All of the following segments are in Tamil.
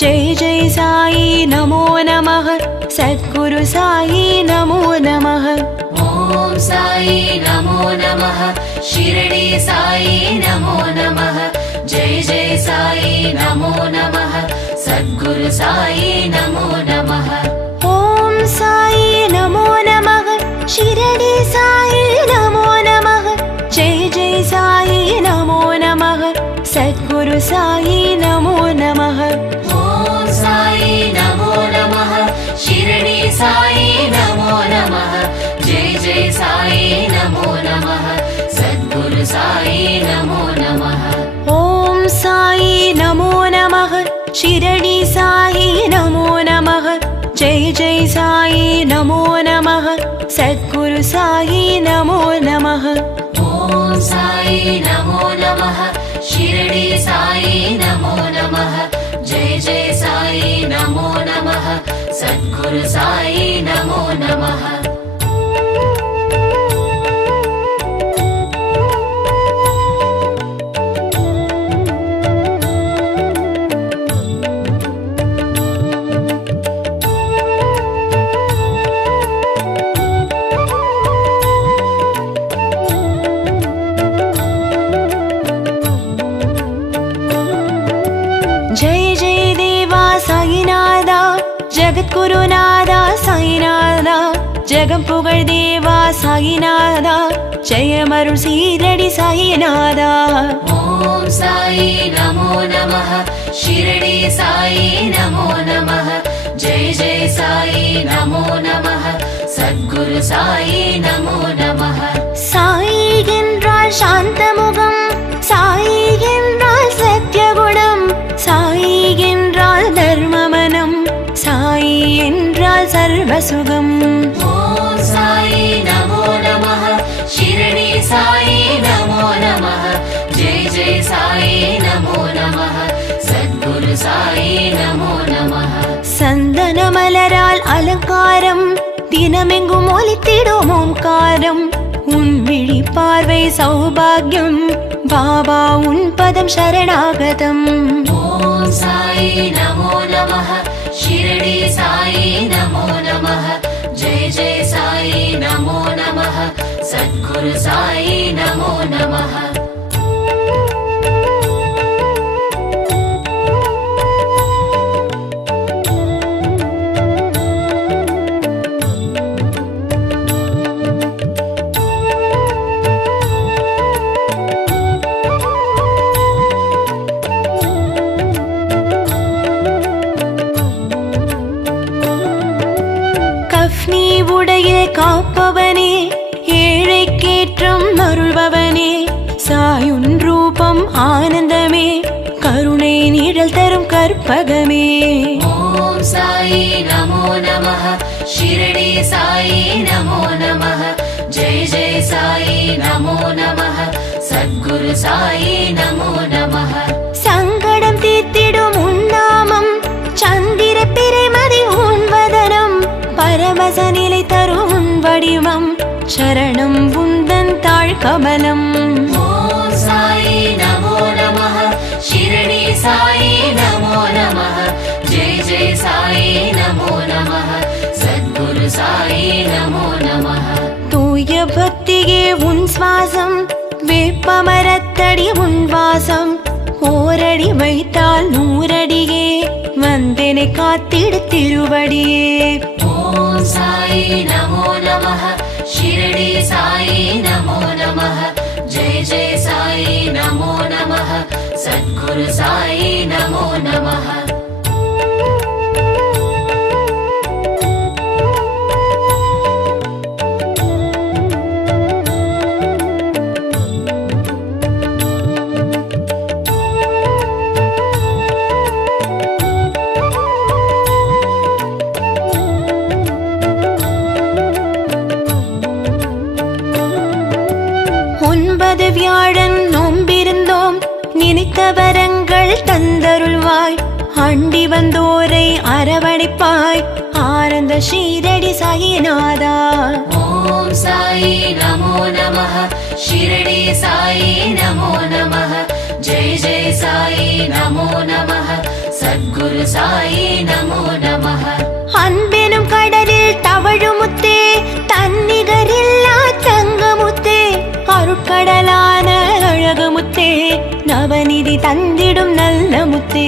जय जय साई नमो नमः सद्गुरु साई नमो नमः। ओम साई नमो नमः शिरडी साई नमो नमः जय जय साई नमो नमः सद्गुरु साई नमो नमः। ओम साई नमो नमः शिरडी साई नमो नमः जय जय साई नमो नमः सद्गुरु साई नमो नमः। ओम साई नमो नमः शिरडी साई नमो नमः जय जय साई नमो नमः सद्गुरु साई नमो नमः। ओम साई नमो नमः शिरडी साई नमो नमः जय जय साई नमो नमः सद्गुरु साई नमो नमः। ओम साई नमो नमः शिरडी साई नमो नमः जय जय साई नमो नमः सद्गुरु साई नमो नमः। जय जय देवा साईनादा जगद्गुरुनादा साईनादा जगं पुगळ देवा साईनादा जयमरुळ शीरडी साईनादा। ओम साई नमो नमः शिरडी साई नमो नमः जय जय साई नमो नमः सद्गुरु साई नमो नमः। साई என்றால் சாந்தமுகம் சாய் என்றால் சத்யகுணம் சாய் என்றால் தர்மமனம் சாய் என்றால் சர்வசுகம்। ओम साई नमो नमः शिरडी साई नमो नमः जय जय साई नमो नमः सद्गुरु साई नमो नमः। சந்தன மலரால் அலங்காரம் தினமெங்கும் ஒலித்திடும் ஓங்காரம் உன் விழி பார்வை சௌபாகியம் பாபா உன் பதம் சரணாகதம்। ओम साई नमो नमः शिरडी साई नमो नमः जय जय साई नमो नमः सद्गुरु साई नमो नमः। கஃப்னி உடையில் காப்பவனே ஏழைக்கேற்றம் அருள்பவனே சாயுன் ரூபம் ஆனந்தமே கருணை நிழல் தரும் கற்பகமே। ओम साई नमो नमः शिरडी साई नमो नमः जय जय साई नमो नमः सद्गुरु साई नमो नमः। சங்கடம் தீர்த்திடும் உன் நாமம் சந்திர பிறைமதி உன் வதனம் பரமச நிலை தரும் உன் வடிவம் சரணம் உந்தன் தாழ் கமலம்। ओम साई नमो नमः शिरडी साई नमो नमः जय जय साई नमो नमः सद्गुरु साई नमो नमः। தூய பக்தியே உன் சுவாசம் வேப்பமரத்தடி உன் வாசம் ஓரடி வைத்தால் நூறடியே வந்தெனை காத்திடு திருவடியே। ओम साई नमो नमः शिरडी साई नमो नमः जय जय साई नमो नमः सद्गुरु साई नमो नमः। ஒன்பது வியாழன் நோம்பிருந்தோம் நினைத்த வரங்கள் தந்தருள்வாய் அண்டி வந்தோரை அரவணைப்பாய் ஆனந்த ஷீரடி சாயிநாதா। ओम साई नमो नमः शिरडी साई नमो नमः जय जय साई नमो नमः சத்குரு சாயி நமோ நமः. அன்பெனும் கடலில் தவழுமுத்தே, தன்னிகரில்லா தங்கமுத்தே, அருட்கடலான அழகுமுத்தே, நவநிதி தந்திடும் நல்ல முத்தே.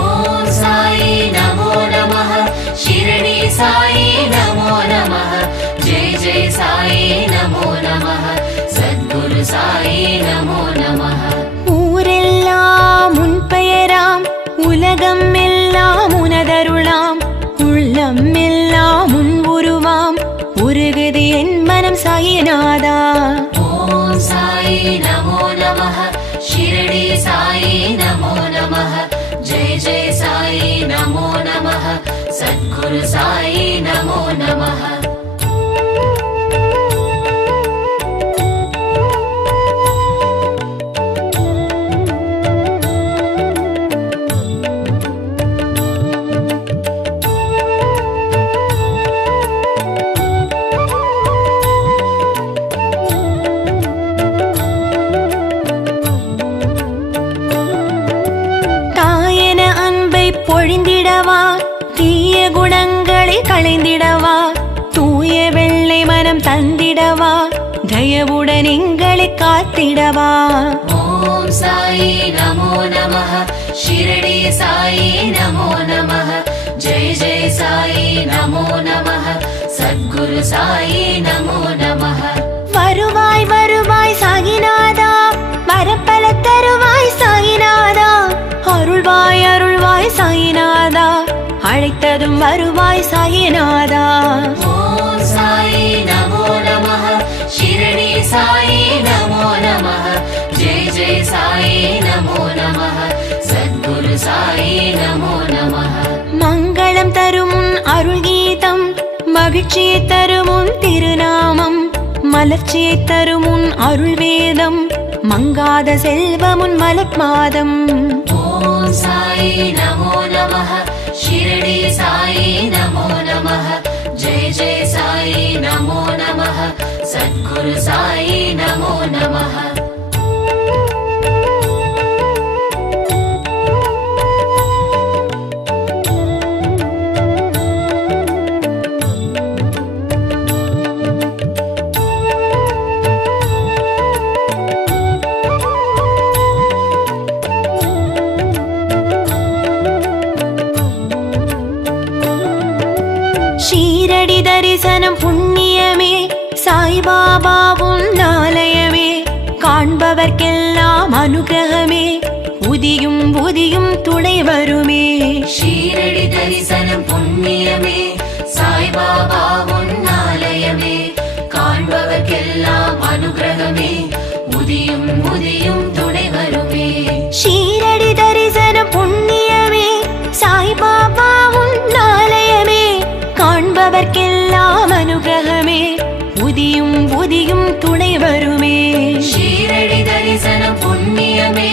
ஓம் சாயி நமோ நமः. ஷிரடி சாயி நமோ நமः. ஜெய ஜெய சாயி நமோ நமः. சத்குரு சாயி நமோ நமः. ஊரெல்லாம் உன் பெயராம், உலகம் எல்லாம் உனதருளாம், உள்ளம் எல்லாம் உன் உருவாம், உருகுது என் மனம் சாயிநாதா. ஓம் சாயி நமோ நமः. ஷிரடி சாயி நமோ நமः. ஜெய ஜெய சாயி நமோ நமः. சத்குரு சாயி நமோ நமः. தாயன அன்பை பொழிந்திடவா, தீய குணங்களை களைந்திடவா, தூய வெள்ளை மனம் தந்திடவா, தயவுடன் எங்களை காத்திடவா. ஓம் சாயி நமோ நமः. ஷிரடி சாயி நமோ நமः. ஜெய ஜெய சாயி நமோ நமः. சத்குரு சாயி நமோ நமः. வருவாய் வருவாய் சாயிநாதா, வரப்பல தருவாய் சாயிநாதா, அருள்வாய் அருள்வாய் சாயிநாதா, அழைத்ததும் வருவாய் சாயிநாதா. ஓம் சாயி நமோ நமः. ஷிரடி சாயி நமோ நமः. ஜெய ஜெய சாயி நமோ நமः. சத்குரு சாயி நமோ நமः. மங்களம் தரும் உன் அருள் கீதம், மகிழ்ச்சியை தரும் உன் திருநாமம், மலர்ச்சியை தரும் உன் அருள் வேதம், மங்காத செல்வம் உன் மலர்மாதம். ஓம் சாயி நமோ நமः. ஷிரடி சாயி நமோ நமः. ஜெய ஜெய சாயி நமோ நமः. சத்குரு சாயி நமோ நமः. ஷீரடி தரிசனம் புண்ணியமே, சாய்பாபா உன் ஆலயமே, காண்பவர்க்கெல்லாம் அனுகிரகமே, புதியும் புதியும் துணை வருமே. ஷீரடி தரிசனம் புண்ணியமே, சாய்பாபா உன் ஆலயமே, காண்பவர்க்கெல்லாம் அனுகிரகமே, புதியும் புதியும் துணை வருமே. ஷீரடி தரிசனம் புண்ணியமே, சாய்பாபா உன் ஆலயமே, காண்பவர்க்கெல்லாம் அனுகிரகமே, புதியும் புதியும் துணை வருமே. ஷீரடி தரிசனம் புண்ணியமே,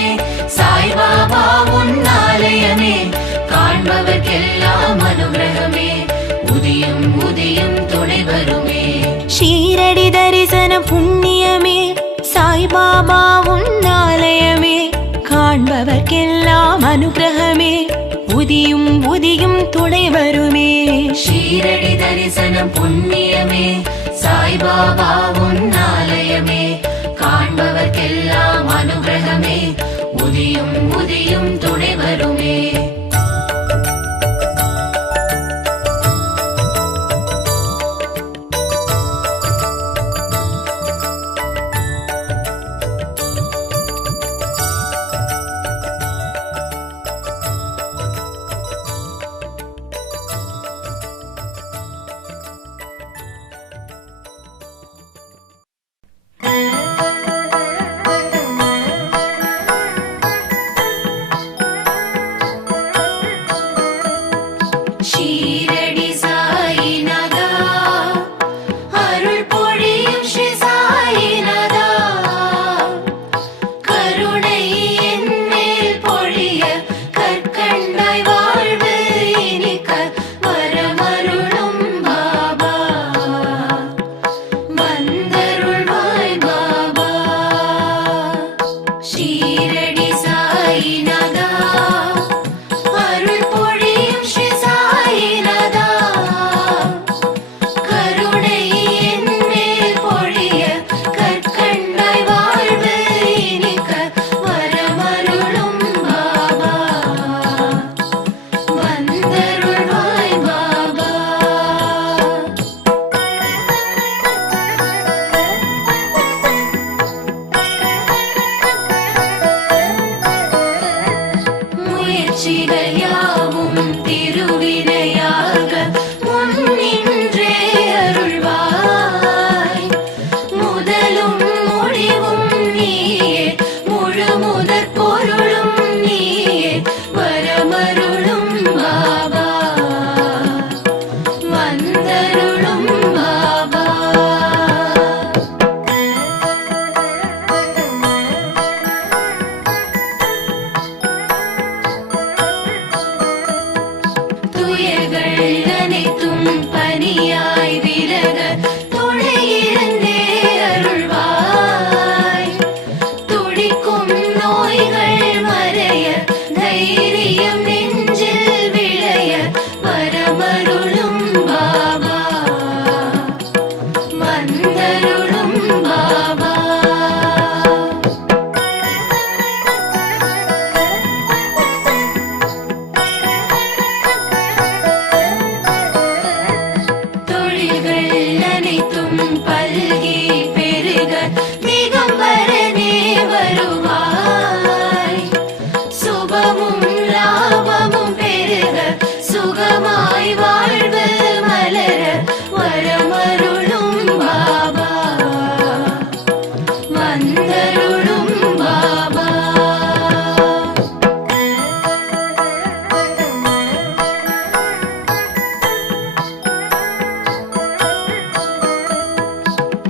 சாய்பாபா உன் ஆலயமே, காண்பவர்க்கெல்லாம் அனுகிரகமே, புதியும் புதியும் துணை வருமே. ஷீரடி தரிசனம் புண்ணியமே, சாய்பாபா உன் ஆலயமே, காண்பவர்க்கெல்லாம் அனுகிரகமே, புதியும் புதியும் துணை வருமே. ஷீரடி தரிசனம் புண்ணியமே, சாய்பாபா உன் ஆலயமே, காண்பவர்க்கெல்லாம் அனுகிரகமே, புதியும் புதியும் துணை வருமே. வந்தருள்வாய் பாபா. முயற்சிகள் யாவும் திருவினையாக முன்னின்றே அருள்வாய். முதலும் முடிவும் நீயே, முழு முதற் பொருளும் நீயே, வரமருளும் பாபா, வந்தருளும் பாபா. துயர்கள் அனைத்தும் பனியாய் விலக துணையிருந்தே அருள்வாய். துடிக்கும் நோய்கள் மறைய, தைரியம் நெஞ்சில் விளைய, வரமருளும் பாபா, வந்தருளும் பாபா. தொழில்கள் அனைத்தும் பல்கி பெருக திகம்பரனே வருவாய். சுபமும் லாபமும் பெருக, சுகமாய் வாழ்வு மலர, வரமருளும் பாபா, வந்தருளும் பாபா.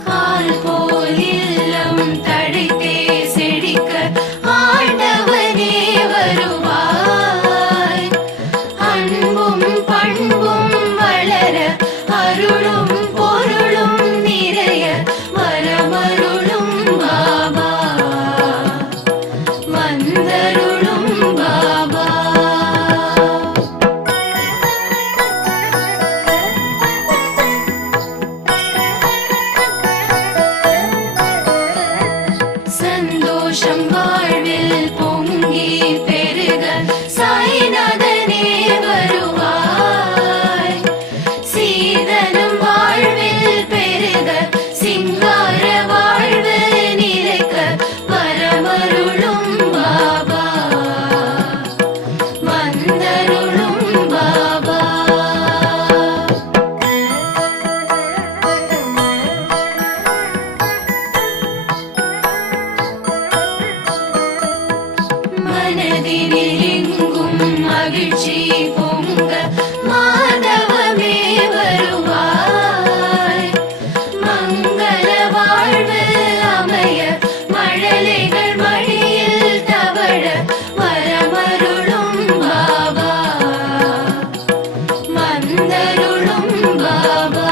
கால் போல் இல்லம் தழைத்தே செழிக்க, ஆண்டவனே வருவாய். அன்பும் பண்பும் வளர, அருளும் பொருளும் நிறைய, வரமருளும் பாபா, வந்தருளும் பாபா. சந்தோஷம் வாழ்வில் பொங்கி பெருக, சாய்நாதனே வருவாய். சீதனம் வாழ்வில் பெருக, சிங்கார வாழ்வு நிலைக்க, வரமருளும் பாபா, வந்தருளும் பாபா. மனதினில் எங்கும் மகிழ்ச்சி பொங்க, மாதவமே வருவாய். மங்கள வாழ்வு அமைய, மழலைகள் மடியில் தவழ, வரமருளும் பாபா, வந்தருளும் பாபா.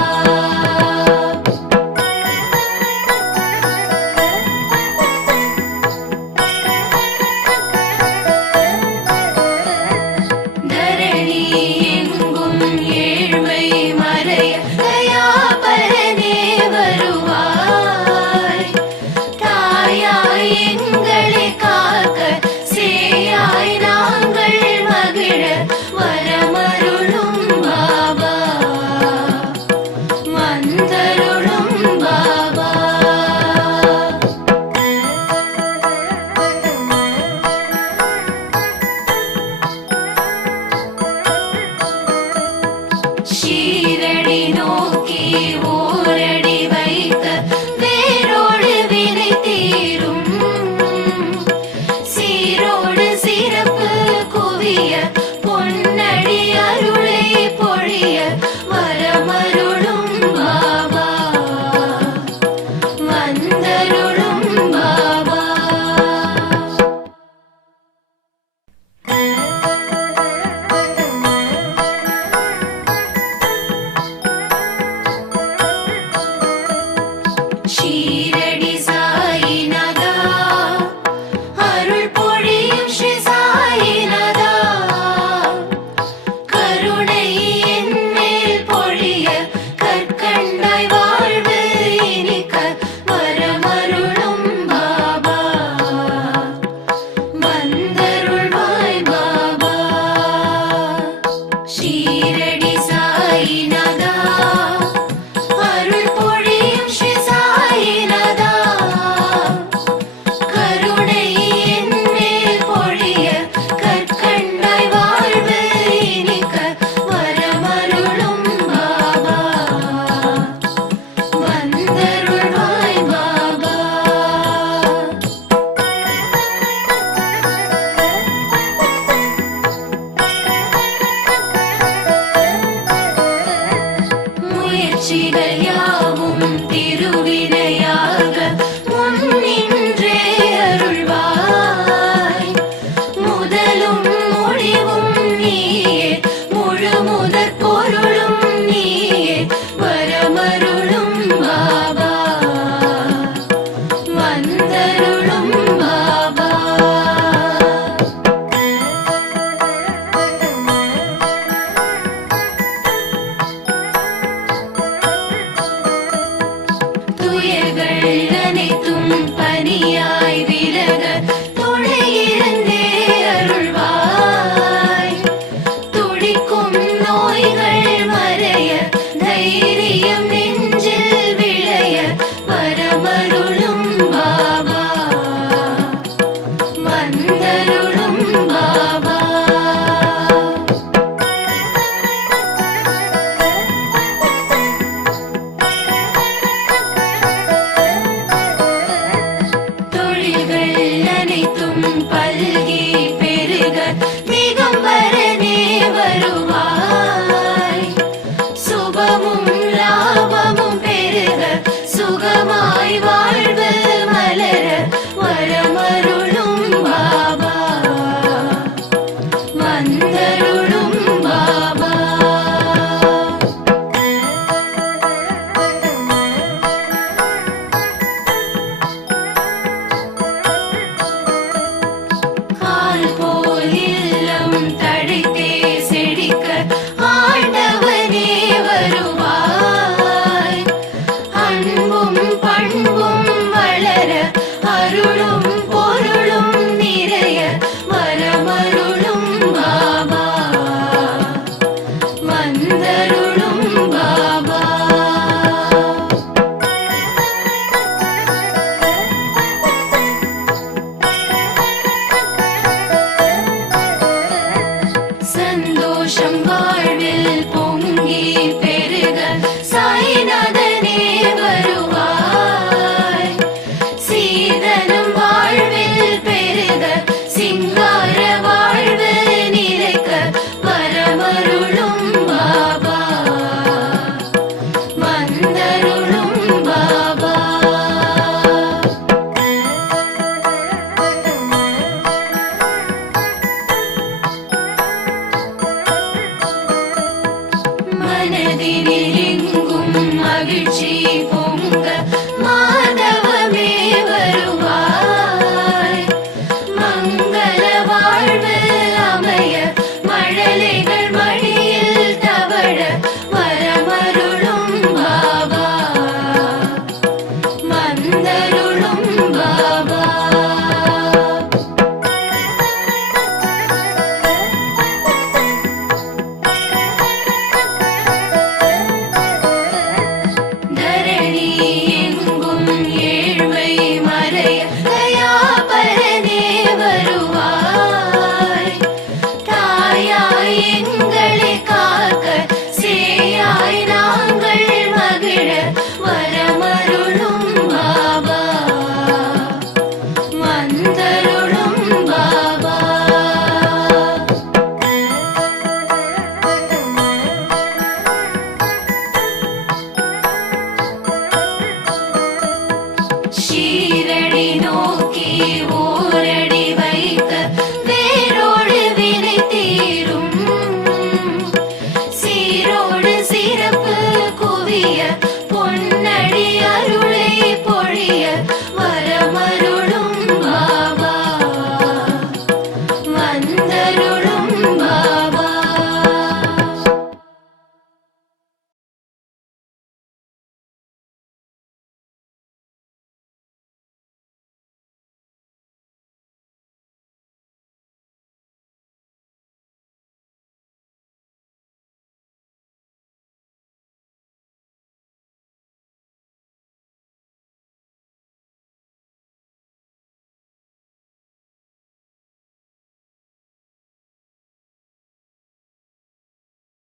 தரணி எங்கும் ஏழ்மை மறைய, தயாபரனே வருவாய். தாயாய் எங்களை காக்க, சேயாய் நாங்கள் மகிழ, வரமருளும் பாபா, வந்தருளும் பாபா. ஷீரடி நோக்கி ஓரடி வைக்க, வேரோடு வினை தீரும். சீரோடு சிறப்பு குவிய, பொன்னடி அருளை பொழிய, வரமருளும் பாபா, வந்தருளும் பாபா. ஷீரடி சாயிநாதா அருள் பொழியும் ஸ்ரீ சாயிநாதா கருணை என் மேல் பொழிய கற்கண்டாய் வாழ்வு இனிக்க வரமருளும் பாபா வந்தருள்வாய் பாபா. முயற்சிகள் யாவும் திருவினையாக முன்னின்றே அருள்வாய் முதலும் முடிவும் நீயே முழு முதற் பொருளும் நீயே வரமருளும் பாபா வந்தருளும் பாபா. துயர்கள் அனைத்தும் பனியாய் விலக துணையிருந்தே அருள்வாய் துடிக்கும் நோய்கள் மறைய தைரியம் நெஞ்சில் விளைய வரமருளும் பாபா வந்தருளும் பாபா. தொழில்கள் அனைத்தும் பல்கி பெருக திகம்பரனே வருவாய் சுபமும் லாபமும் பெருக சுகமாய் வாழ்வு மலர வரமருளும் பாபா வந்தருளும் பாபா. கால் போல் இல்லம் தழைத்தே செழிக்க ஆண்டவனே வருவாய் அன்பும் பண்பும் வளர அருளும் பொருளும் நிறைய வரமருளும் பாபா வந்தருளும் பாபா. சந்தோஷம் வாழ்வில் பொங்கி பெருக சாய்நாதனே வருவாய் சீதனம் வாழ்வில் பெருக சிங்கார வாழ்வு நிலைக்க வரமருளும் பாபா வந்தருளும் பாபா. மனதினில்